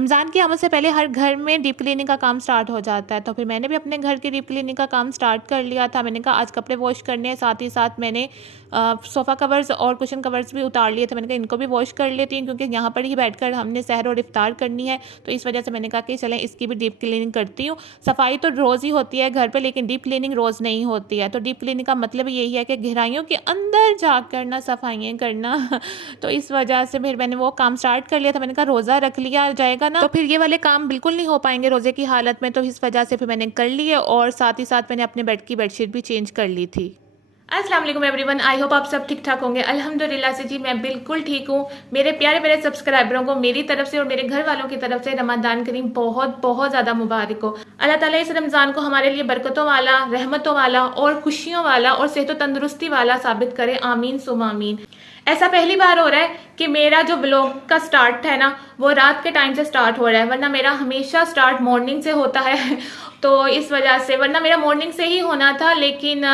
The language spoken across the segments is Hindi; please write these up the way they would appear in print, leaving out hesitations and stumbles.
रमज़ान की आमद से पहले हर घर में डीप क्लीनिंग का काम स्टार्ट हो जाता है, तो फिर मैंने भी अपने घर की डीप क्लीनिंग का काम स्टार्ट कर लिया था। मैंने कहा आज कपड़े वॉश करने हैं, साथ ही साथ मैंने सोफ़ा कवर्स और कुशन कवर्स भी उतार लिए थे। मैंने कहा इनको भी वॉश कर लेती हूँ क्योंकि यहाँ पर ही बैठकर हमने सहर और इफ्तार करनी है, तो इस वजह से मैंने कहा कि चलें इसकी भी डीप क्लीनिंग करती हूँ। सफाई तो रोज़ ही होती है घर पर, लेकिन डीप क्लीनिंग रोज़ नहीं होती है। तो डीप क्लीनिंग का मतलब यही है कि गहराइयों के अंदर जाकर ना सफाइयाँ करना तो इस वजह से फिर मैंने वो काम स्टार्ट कर लिया था। मैंने कहा रोज़ा रख लिया जाएगा ना, तो फिर ये वाले काम बिल्कुल नहीं हो पाएंगे रोज़े की हालत में, तो इस वजह से फिर मैंने कर लिए और साथ ही साथ मैंने अपने बेड की बेडशीट भी चेंज कर ली थी। अस्सलाम वालेकुम एवरीवन, आई होप आप सब ठीक ठाक होंगे। अल्हम्दुलिल्लाह से जी मैं बिल्कुल ठीक हूँ। मेरे प्यारे मेरे सब्सक्राइबरों को मेरी तरफ से और मेरे घर वालों की तरफ से रमज़ान करीम बहुत बहुत ज़्यादा मुबारक हो। अल्लाह ताला इस रमज़ान को हमारे लिए बरकतों वाला, रहमतों वाला और खुशियों वाला और सेहत तंदुरुस्ती वाला साबित करे। आमीन सुम आमीन। ऐसा पहली बार हो रहा है कि मेरा जो ब्लॉग का स्टार्ट है ना वो रात के टाइम से स्टार्ट हो रहा है, वरना मेरा हमेशा स्टार्ट मॉर्निंग से होता है तो इस वजह से, वरना मेरा मॉर्निंग से ही होना था, लेकिन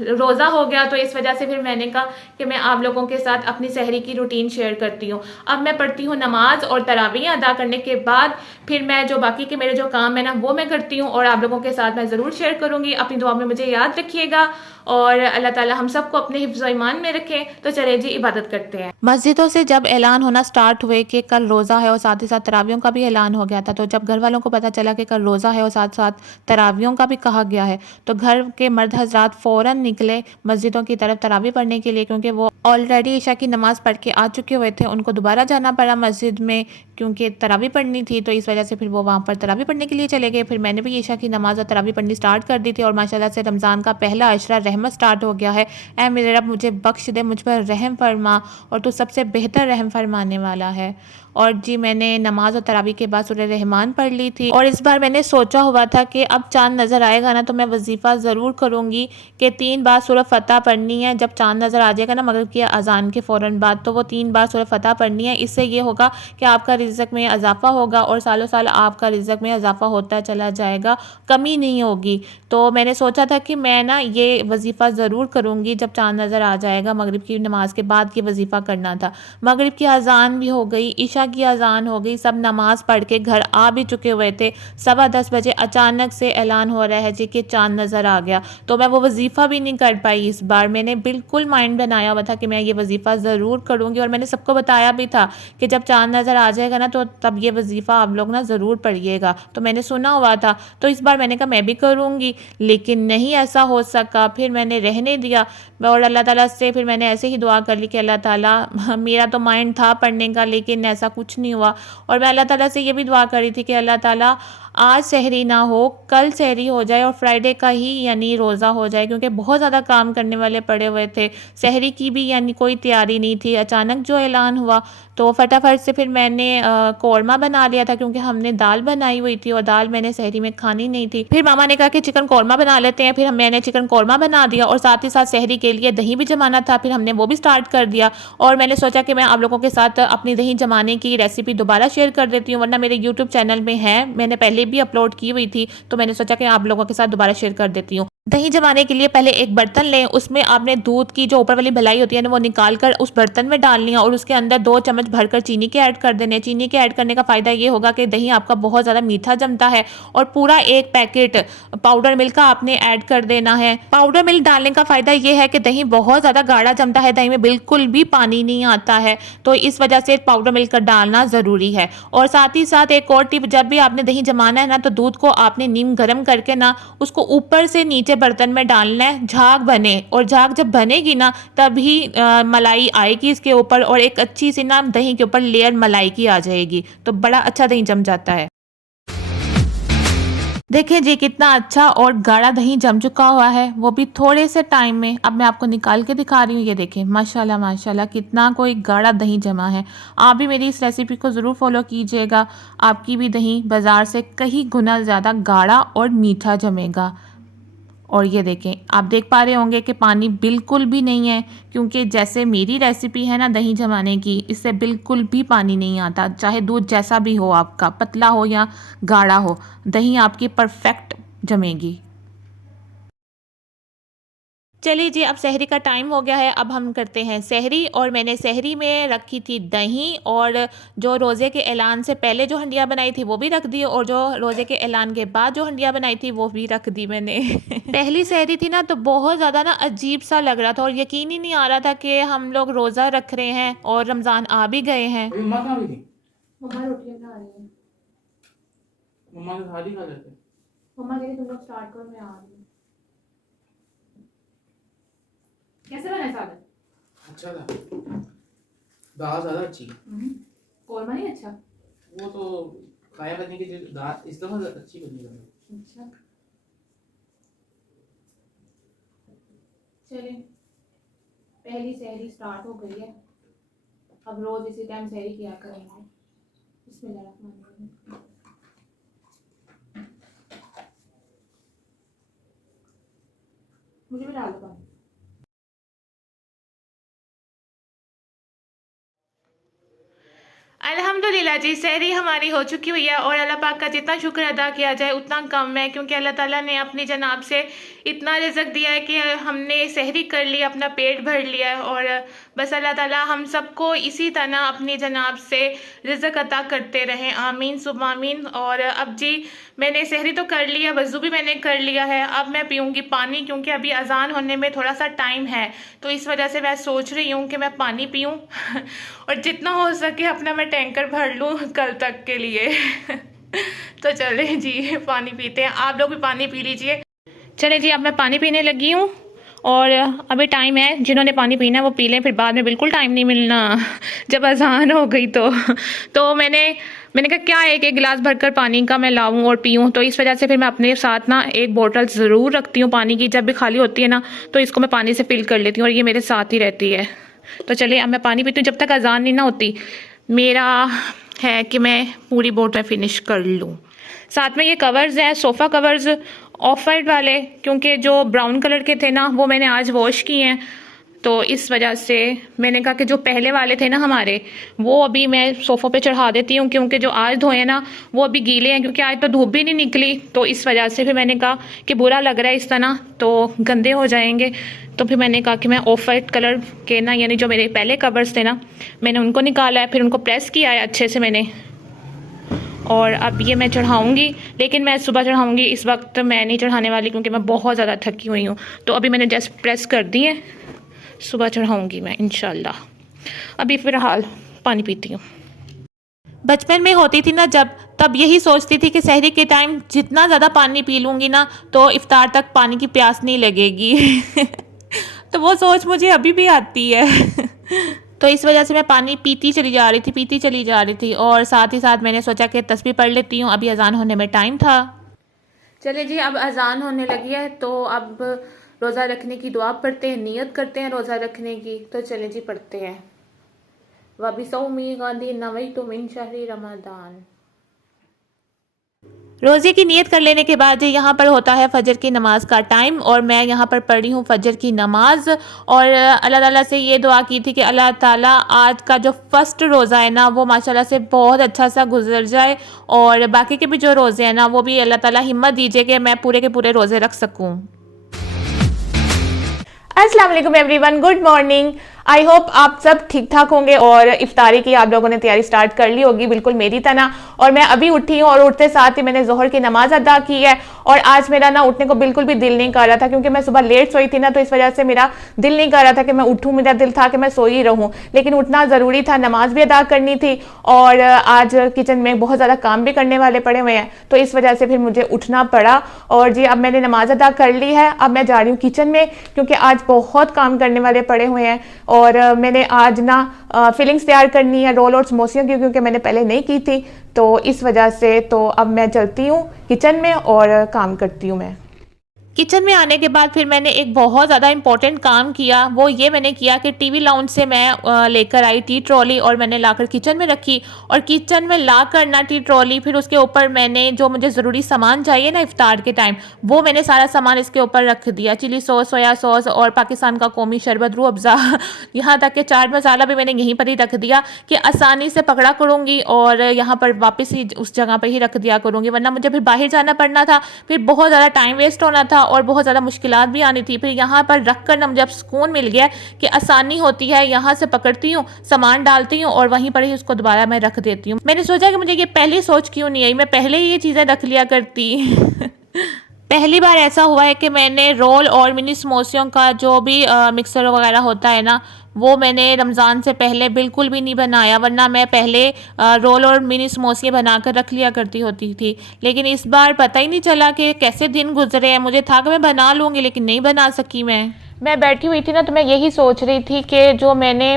रोज़ा हो गया तो इस वजह से फिर मैंने कहा कि मैं आप लोगों के साथ अपनी सहरी की रूटीन शेयर करती हूँ। अब मैं पढ़ती हूँ नमाज और तरावीह अदा करने के बाद फिर मैं जो बाकी के मेरे जो काम है ना वो मैं करती हूँ और आप लोगों के साथ मैं ज़रूर शेयर करूँगी। अपनी दुआ में मुझे याद रखिएगा और अल्लाह ताला हम सबको अपने हिफ्ज़ ईमान में रखे। तो चले जी इबादत करते हैं। मस्जिदों से जब ऐलान होना स्टार्ट हुए कि कल रोज़ा है और साथ ही साथ तरावियों का भी ऐलान हो गया था, तो जब घर वालों को पता चला कि कल रोज़ा है और साथ साथ तरावियों का भी कहा गया है, तो घर के मर्द हजरात फ़ौरन निकले मस्जिदों की तरफ तरावी पढ़ने के लिए, क्योंकि वो ऑलरेडी ईशा की नमाज़ पढ़ के आ चुके हुए थे। उनको दोबारा जाना पड़ा मस्जिद में क्योंकि तरावी पढ़नी थी, तो इस वजह से फिर वो वहाँ पर तरावी पढ़ने के लिए चले गए। फिर मैंने भी ईशा की नमाज़ और तरावी पढ़नी स्टार्ट कर दी थी और माशाल्लाह से रमज़ान का पहला अशरा रहमत स्टार्ट हो गया है। ऐ मेरे रब मुझे बख्श दे, मुझ पर रहम फरमा और तू सबसे बेहतर रहम फरमाने वाला है। और जी मैंने नमाज और तरावी के बाद सूरह रहमान पढ़ ली थी और इस बार मैंने सोचा हुआ था कि अब चांद नज़र आएगा ना तो मैं वजीफ़ा ज़रूर करूँगी कि 3 बार सूरह फतह पढ़नी है। जब चांद नज़र आ जाएगा ना मगरिब की अजान के फ़ौरन बाद, तो वो 3 बार सूरह फतह पढ़नी है। इससे ये होगा कि आपका रिज़्क़ में इजाफ़ा होगा और सालों साल आपका रिज़्क़ में इजाफ़ा होता चला जाएगा, कमी नहीं होगी। तो मैंने सोचा था कि मैं ना ये वजीफ़ा ज़रूर करूँगी जब चांद नज़र आ जाएगा। मगरिब की नमाज के बाद ये वजीफ़ा करना था। मगरिब की अजान भी हो गई, ईशा की अजान हो गई, सब नमाज पढ़ के घर आ भी चुके हुए थे। 10:15 बजे अचानक से ऐलान हो रहा है जी कि चांद नज़र आ गया, तो मैं वो वजीफ़ा भी नहीं कर पाई। इस बार मैंने बिल्कुल माइंड बनाया हुआ था कि मैं ये वजीफ़ा ज़रूर करूँगी और मैंने सबको बताया भी था कि जब चांद नज़र आ जाएगा ना तो तब ये वजीफ़ा आप लोग ना ज़रूर पढ़िएगा। तो मैंने सुना हुआ था, तो इस बार मैंने कहा मैं भी करूँगी, लेकिन नहीं ऐसा हो सका। फिर मैंने रहने दिया और अल्लाह ताला से फिर मैंने ऐसे ही दुआ कर ली कि अल्लाह ताला, मेरा तो माइंड था पढ़ने का लेकिन ऐसा कुछ नहीं हुआ। और मैं अल्लाह ताला से ये भी दुआ करी थी कि अल्लाह ताला आज सहरी ना हो, कल सहरी हो जाए और फ्राइडे का ही यानी रोज़ा हो जाए, क्योंकि बहुत ज़्यादा काम करने वाले पड़े हुए थे। सहरी की भी यानी कोई तैयारी नहीं थी। अचानक जो ऐलान हुआ तो फटाफट से फिर मैंने कौरमा बना लिया था, क्योंकि हमने दाल बनाई हुई थी और दाल मैंने सहरी में खानी नहीं थी। फिर मामा ने कहा कि चिकन कौरमा बना लेते हैं, फिर मैंने चिकन कौरमा बना दिया और साथ ही साथ सहरी के लिए दही भी जमाना था, फिर हमने वो भी स्टार्ट कर दिया। और मैंने सोचा कि मैं आप लोगों के साथ अपनी दही जमाने की रेसिपी दोबारा शेयर कर देती हूँ, वरना मेरे यूट्यूब चैनल में है, मैंने पहले भी अपलोड की हुई थी, तो मैंने सोचा कि आप लोगों के साथ दोबारा शेयर कर देती हूँ। दही जमाने के लिए पहले एक बर्तन लें, उसमें आपने दूध की जो ऊपर वाली भलाई होती है ना वो निकाल कर उस बर्तन में डालनी है और उसके अंदर 2 चम्मच भरकर चीनी के ऐड कर देने। चीनी के ऐड करने का फ़ायदा ये होगा कि दही आपका बहुत ज़्यादा मीठा जमता है। और पूरा 1 पैकेट पाउडर मिल्क का आपने ऐड कर देना है। पाउडर मिल्क डालने का फ़ायदा ये है कि दही बहुत ज़्यादा गाढ़ा जमता है, दही में बिल्कुल भी पानी नहीं आता है, तो इस वजह से पाउडर मिल्क का डालना ज़रूरी है। और साथ ही साथ एक और टिप, जब भी आपने दही जमाना है ना तो दूध को आपने नीम गर्म करके ना उसको ऊपर से नीचे बर्तन में डालना है, झाग बने, और झाग जब बनेगी ना तभी मलाई आएगी इसके ऊपर और एक अच्छी सी ना दही के ऊपर लेयर मलाई की आ जाएगी, तो बड़ा अच्छा दही जम जाता है। देखिए जी कितना अच्छा और गाढ़ा दही जम चुका हुआ है, वो भी थोड़े से टाइम में। अब मैं आपको निकाल के दिखा रही हूँ, ये देखें माशाल्लाह माशाल्लाह कितना कोई गाढ़ा दही जमा है। आप भी मेरी इस रेसिपी को ज़रूर फॉलो कीजिएगा, आपकी भी दही बाज़ार से कहीं गुना ज़्यादा गाढ़ा और मीठा जमेगा। और ये देखें, आप देख पा रहे होंगे कि पानी बिल्कुल भी नहीं है, क्योंकि जैसे मेरी रेसिपी है ना दही जमाने की, इससे बिल्कुल भी पानी नहीं आता। चाहे दूध जैसा भी हो आपका, पतला हो या गाढ़ा हो, दही आपकी परफेक्ट जमेगी। चलिए जी, अब सहरी का टाइम हो गया है। अब हम करते हैं सहरी। और मैंने सहरी में रखी थी दही, और जो रोज़े के ऐलान से पहले जो हंडिया बनाई थी वो भी रख दी, और जो रोज़े के ऐलान के बाद जो हंडिया बनाई थी वो भी रख दी मैंने। पहली सहरी थी ना, तो बहुत ज़्यादा ना अजीब सा लग रहा था, और यकीन ही नहीं आ रहा था कि हम लोग रोज़ा रख रहे हैं और रमज़ान आ भी गए हैं। मम्मा कहाँ गई थी? मम्मा रोटियां खा रही है। मम्मा के साथ ही खा लेते। मम्मा कह रही तुम लोग स्टार्ट करो, मैं आ रही हूँ। कैसे बना सालन? अच्छा था, दाल ज़्यादा अच्छी। कोरमा नहीं अच्छा? वो तो खाया करने की चीज़, दाल इस दफ़ा अच्छी बनी है। अच्छा, चलिए पहली सहरी स्टार्ट हो गई है। अब रोज इसी टाइम सहरी किया करेंगे। बिस्मिल्लाहिर्रहमानिर्रहीम। मुझे भी डाल दो। अल्हम्दुलिल्लाह जी, सहरी हमारी हो चुकी हुई है, और अल्लाह पाक का जितना शुक्र अदा किया जाए उतना कम है, क्योंकि अल्लाह ताला ने अपनी जनाब से इतना रिज़्क दिया है कि हमने सहरी कर ली, अपना पेट भर लिया है। और बस अल्लाह ताला हम सबको इसी तरह अपनी जनाब से रिज़्क अता करते रहें, आमीन सुब्ह आमीन। और अब जी, मैंने सहरी तो कर लिया, वज़ू भी मैंने कर लिया है। अब मैं पीऊँगी पानी, क्योंकि अभी अजान होने में थोड़ा सा टाइम है, तो इस वजह से मैं सोच रही हूँ कि मैं पानी पीऊँ और जितना हो सके अपना मैं टैंकर भर लूँ कल तक के लिए। तो चले जी, पानी पीते हैं। आप लोग भी पानी पी लीजिए। चले जी, अब मैं पानी पीने लगी हूँ, और अभी टाइम है, जिन्होंने पानी पीना है वो पी लें, फिर बाद में बिल्कुल टाइम नहीं मिलना जब अजान हो गई तो मैंने कहा क्या एक एक गिलास भरकर पानी का मैं लाऊं और पीऊं, तो इस वजह से फिर मैं अपने साथ ना एक बोतल ज़रूर रखती हूँ पानी की। जब भी खाली होती है ना, तो इसको मैं पानी से फिल कर लेती हूँ, और ये मेरे साथ ही रहती है। तो चलिए, अब मैं पानी पीती हूँ जब तक अजान नहीं ना होती। मेरा है कि मैं पूरी बोतल फिनिश कर लूँ। साथ में ये कवर्स हैं, सोफ़ा कवर्स ऑफ वाइट वाले, क्योंकि जो ब्राउन कलर के थे ना वो मैंने आज वॉश किए हैं, तो इस वजह से मैंने कहा कि जो पहले वाले थे ना हमारे, वो अभी मैं सोफ़ों पे चढ़ा देती हूँ, क्योंकि जो आज धोए ना वो अभी गीले हैं, क्योंकि आज तो धूप भी नहीं निकली, तो इस वजह से फिर मैंने कहा कि बुरा लग रहा है इस तरह, तो गंदे हो जाएंगे। तो फिर मैंने कहा कि मैं ऑफ वाइट कलर के ना, यानी जो मेरे पहले कवर्स थे ना, मैंने उनको निकाला है, फिर उनको प्रेस किया है अच्छे से मैंने, और अब ये मैं चढ़ाऊँगी, लेकिन मैं सुबह चढ़ाऊँगी, इस वक्त मैं नहीं चढ़ाने वाली, क्योंकि मैं बहुत ज़्यादा थकी हुई हूँ। तो अभी मैंने जस्ट प्रेस कर दी है, सुबह चढ़ाऊँगी मैं इंशाल्लाह। अभी फ़िलहाल पानी पीती हूँ। बचपन में होती थी ना जब, तब यही सोचती थी कि सहरी के टाइम जितना ज़्यादा पानी पी लूँगी ना, तो इफ़्तार तक पानी की प्यास नहीं लगेगी। तो वो सोच मुझे अभी भी आती है। तो इस वजह से मैं पानी पीती चली जा रही थी, और साथ ही साथ मैंने सोचा कि तस्बीह पढ़ लेती हूँ, अभी अजान होने में टाइम था। चले जी, अब अजान होने लगी है, तो अब रोज़ा रखने की दुआ पढ़ते हैं, नियत करते हैं रोज़ा रखने की। तो चले जी, पढ़ते हैं। वबिसौमी गांधी नवैतु मिन शहरी रमज़ान। रोज़े की नियत कर लेने के बाद यहाँ पर होता है फ़जर की नमाज़ का टाइम, और मैं यहाँ पर पढ़ी हूँ फ़जर की नमाज़, और अल्लाह ताला से ये दुआ की थी कि अल्लाह ताला आज का जो फ़र्स्ट रोज़ा है ना वो माशाल्लाह से बहुत अच्छा सा गुजर जाए, और बाकी के भी जो रोज़े हैं ना वो भी अल्लाह ताला हिम्मत दीजिए कि मैं पूरे के पूरे रोज़े रख सकूँ। अस्सलाम वालेकुम everyone, good morning. I hope आप सब ठीक ठाक होंगे, और इफ्तारी की आप लोगों ने तैयारी स्टार्ट कर ली होगी बिल्कुल मेरी तरह। और मैं अभी उठी हूँ, और उठते साथ ही मैंने ज़ोहर की नमाज अदा की है, और आज मेरा ना उठने को बिल्कुल भी दिल नहीं कर रहा था, क्योंकि मैं सुबह लेट सोई थी ना, तो इस वजह से मेरा दिल नहीं कर रहा था कि मैं उठूँ, मेरा दिल था कि मैं सोई रहूँ, लेकिन उठना ज़रूरी था, नमाज भी अदा करनी थी, और आज किचन में बहुत ज़्यादा काम भी करने वाले पड़े हुए हैं, तो इस वजह से फिर मुझे उठना पड़ा। और जी, अब मैंने नमाज अदा कर ली है, अब मैं जा रही हूँ किचन में, क्योंकि आज बहुत काम करने वाले पड़े हुए हैं। और मैंने आज ना फिलिंग्स तैयार करनी है रोल और समोसियों की, क्योंकि मैंने पहले नहीं की थी, तो इस वजह से तो अब मैं चलती हूँ किचन में और काम करती हूँ मैं। किचन में आने के बाद फिर मैंने एक बहुत ज़्यादा इम्पोर्टेंट काम किया, वो ये मैंने किया कि टीवी लाउंज से मैं लेकर आई टी ट्रॉली, और मैंने लाकर किचन में रखी, और किचन में ला कर ना टी ट्रॉली, फिर उसके ऊपर मैंने जो मुझे ज़रूरी सामान चाहिए ना इफ्तार के टाइम, वो मैंने सारा सामान इसके ऊपर रख दिया। चिली सॉस, सोया सॉस, और पाकिस्तान का कौमी शरबत, रूह अफ़ज़ा, यहाँ तक कि चाट मसाला भी मैंने यहीं पर ही रख दिया कि आसानी से पकड़ा करूँगी, और यहाँ पर वापस ही उस जगह पर ही रख दिया करूँगी, वरना मुझे फिर बाहर जाना पड़ना था, फिर बहुत ज़्यादा टाइम वेस्ट होना था, और बहुत ज़्यादा मुश्किलात भी आनी थी। फिर यहाँ पर रख कर ना मुझे अब सुकून मिल गया कि आसानी होती है, यहाँ से पकड़ती हूँ, सामान डालती हूँ और वहीं पर ही उसको दोबारा मैं रख देती हूँ। मैंने सोचा कि मुझे ये पहली सोच क्यों नहीं आई, मैं पहले ही ये चीज़ें रख लिया करती। पहली बार ऐसा हुआ है कि मैंने रोल और मिनी समोसियों का जो भी मिक्सर वगैरह होता है ना, वो मैंने रमज़ान से पहले बिल्कुल भी नहीं बनाया, वरना मैं पहले रोल और मिनी समोसे बनाकर रख लिया करती होती थी। लेकिन इस बार पता ही नहीं चला कि कैसे दिन गुजरे हैं। मुझे था कि मैं बना लूँगी, लेकिन नहीं बना सकी। मैं बैठी हुई थी ना, तो मैं यही सोच रही थी कि जो मैंने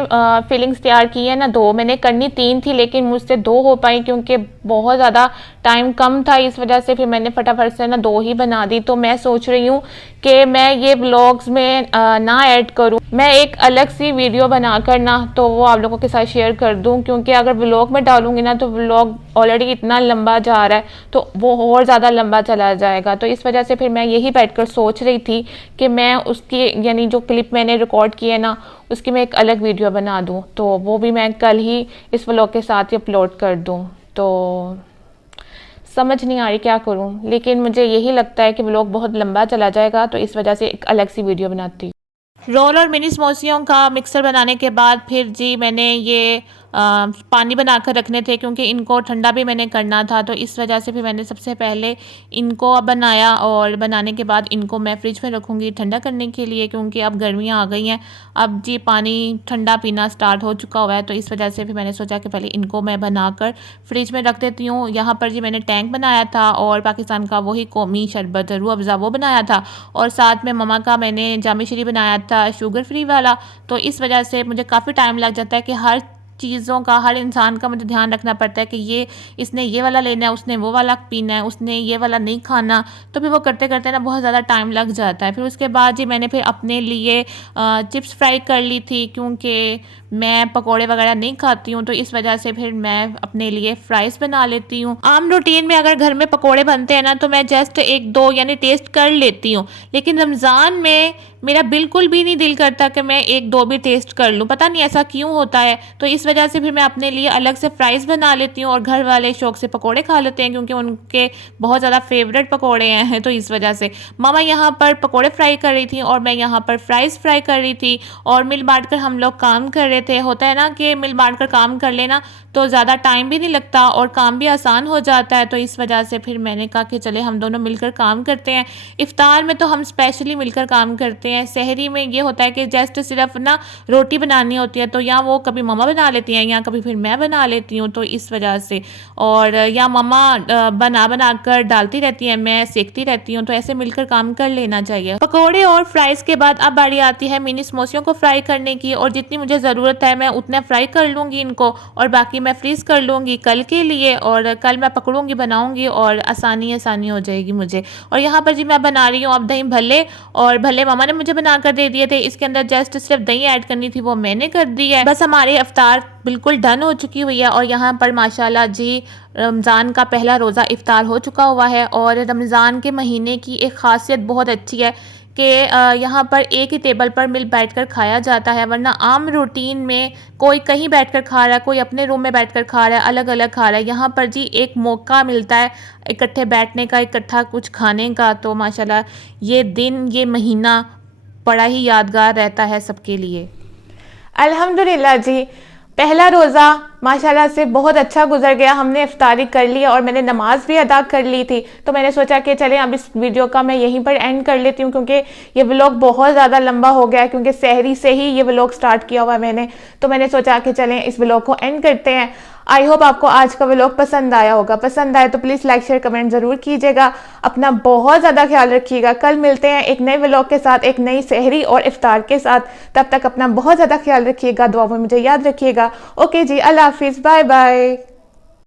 फीलिंग्स तैयार की है ना, 2 मैंने करनी 3 थी, लेकिन मुझसे 2 हो पाई क्योंकि बहुत ज़्यादा टाइम कम था। इस वजह से फिर मैंने फटाफट से ना 2 ही बना दी। तो मैं सोच रही हूँ कि मैं ये व्लॉग्स में ना ऐड करूँ, मैं एक अलग सी वीडियो बनाकर ना तो वो आप लोगों के साथ शेयर कर दूँ, क्योंकि अगर व्लॉग में डालूंगी ना तो व्लॉग ऑलरेडी इतना लंबा जा रहा है तो वो और ज़्यादा लंबा चला जाएगा। तो इस वजह से फिर मैं यही बैठकर सोच रही थी कि मैं उसकी यानी जो क्लिप मैंने रिकॉर्ड की है ना, उसकी मैं एक अलग वीडियो बना दूँ, तो वो भी मैं कल ही इस व्लॉग के साथ ही अपलोड कर दूँ। तो समझ नहीं आ रही क्या करूं, लेकिन मुझे यही लगता है कि व्लॉग बहुत लंबा चला जाएगा, तो इस वजह से एक अलग सी वीडियो बनाती हूँ। रोल और मिनी समोसियों का मिक्सर बनाने के बाद फिर जी मैंने ये पानी बनाकर रखने थे, क्योंकि इनको ठंडा भी मैंने करना था। तो इस वजह से फिर मैंने सबसे पहले इनको बनाया और बनाने के बाद इनको मैं फ्रिज में रखूँगी ठंडा करने के लिए, क्योंकि अब गर्मियाँ आ गई हैं। अब जी पानी ठंडा पीना स्टार्ट हो चुका हुआ है, तो इस वजह से फिर मैंने सोचा कि पहले इनको मैं बनाकर फ्रिज में रख देती हूँ। यहाँ पर जी मैंने टैंक बनाया था और पाकिस्तान का वही कौमी शरबत रूह अफ़ज़ा वो बनाया था, और साथ में ममा का मैंने जामी शरी बनाया था शुगर फ्री वाला। तो इस वजह से मुझे काफ़ी टाइम लग जाता है कि हर चीज़ों का, हर इंसान का मुझे ध्यान रखना पड़ता है कि ये इसने ये वाला लेना है, उसने वो वाला पीना है, उसने ये वाला नहीं खाना। तो फिर वो करते करते ना बहुत ज़्यादा टाइम लग जाता है। फिर उसके बाद जी मैंने फिर अपने लिए चिप्स फ्राई कर ली थी, क्योंकि मैं पकोड़े वगैरह नहीं खाती हूँ, तो इस वजह से फिर मैं अपने लिए फ़्राइज़ बना लेती हूँ। आम रूटीन में अगर घर में पकोड़े बनते हैं ना, तो मैं जस्ट 1-2 यानी टेस्ट कर लेती हूँ, लेकिन रमज़ान में मेरा बिल्कुल भी नहीं दिल करता कि मैं 1-2 भी टेस्ट कर लूँ, पता नहीं ऐसा क्यों होता है। तो इस वजह से फिर मैं अपने लिए अलग से फ़्राइज़ बना लेती हूँ और घर वाले शौक़ से पकोड़े खा लेते हैं, क्योंकि उनके बहुत ज़्यादा फेवरेट पकोड़े हैं। तो इस वजह से मामा यहाँ पर पकोड़े फ्राई कर रही थी और मैं यहाँ पर फ़्राइज़ फ्राई कर रही थी, और मिल बांट कर हम लोग काम कर रहे थे। होता है ना कि मिल बांट कर काम कर लेना तो ज़्यादा टाइम भी नहीं लगता और काम भी आसान हो जाता है। तो इस वजह से फिर मैंने कहा कि चले हम दोनों मिलकर काम करते हैं। इफ्तार में तो हम स्पेशली मिलकर काम करते हैं। सहरी में ये होता है कि जस्ट सिर्फ ना रोटी बनानी होती है, तो या वो कभी मम्मा बना लेती हैं या कभी फिर मैं बना लेती हूँ। तो इस वजह से, और या मम्मा बना कर डालती रहती हैं, मैं सेकती रहती हूँ। तो ऐसे मिलकर काम कर लेना चाहिए। पकौड़े और फ्राइज़ के बाद अब बारी आती है मिनी समोसियों को फ्राई करने की, और जितनी मुझे ज़रूरत है मैं उतना फ्राई कर लूँगी इनको, और बाकी मैं फ्रीज़ कर लूँगी कल के लिए, और कल मैं पकड़ूँगी बनाऊँगी और आसानी हो जाएगी मुझे। और यहाँ पर जी मैं बना रही हूँ अब दही भल्ले, और भल्ले मामा ने मुझे बना कर दे दिए थे। इसके अंदर जस्ट सिर्फ दही ऐड करनी थी, वो मैंने कर दी है। बस हमारी इफ्तार बिल्कुल डन हो चुकी हुई है, और यहाँ पर माशाल्लाह जी रमज़ान का पहला रोज़ा इफ्तार हो चुका हुआ है। और रमज़ान के महीने की एक ख़ासियत बहुत अच्छी है कि यहाँ पर एक ही टेबल पर मिल बैठकर खाया जाता है, वरना आम रूटीन में कोई कहीं बैठकर खा रहा है, कोई अपने रूम में बैठकर खा रहा है, अलग अलग खा रहा है। यहाँ पर जी एक मौका मिलता है इकट्ठे बैठने का, इकट्ठा कुछ खाने का। तो माशाल्लाह ये दिन, ये महीना बड़ा ही यादगार रहता है सबके लिए। अल्हम्दुलिल्लाह जी, पहला रोज़ा माशाल्लाह से बहुत अच्छा गुजर गया। हमने इफ्तारी कर ली और मैंने नमाज भी अदा कर ली थी। तो मैंने सोचा कि चलें अब इस वीडियो का मैं यहीं पर एंड कर लेती हूँ, क्योंकि ये व्लॉग बहुत ज़्यादा लंबा हो गया है, क्योंकि सहरी से ही ये व्लॉग स्टार्ट किया हुआ है मैंने। तो मैंने सोचा कि चलें इस व्लॉग को एंड करते हैं। आई होप आपको आज का व्लॉग पसंद आया होगा। पसंद आए तो प्लीज़ लाइक शेयर कमेंट ज़रूर कीजिएगा। अपना बहुत ज़्यादा ख्याल रखिएगा। कल मिलते हैं एक नए व्लॉग के साथ, एक नई सहरी और इफ्तार के साथ। तब तक अपना बहुत ज़्यादा ख्याल रखिएगा, दुआ में मुझे याद रखिएगा। ओके जी, अल्लाह हाफिज़, बाय बाय।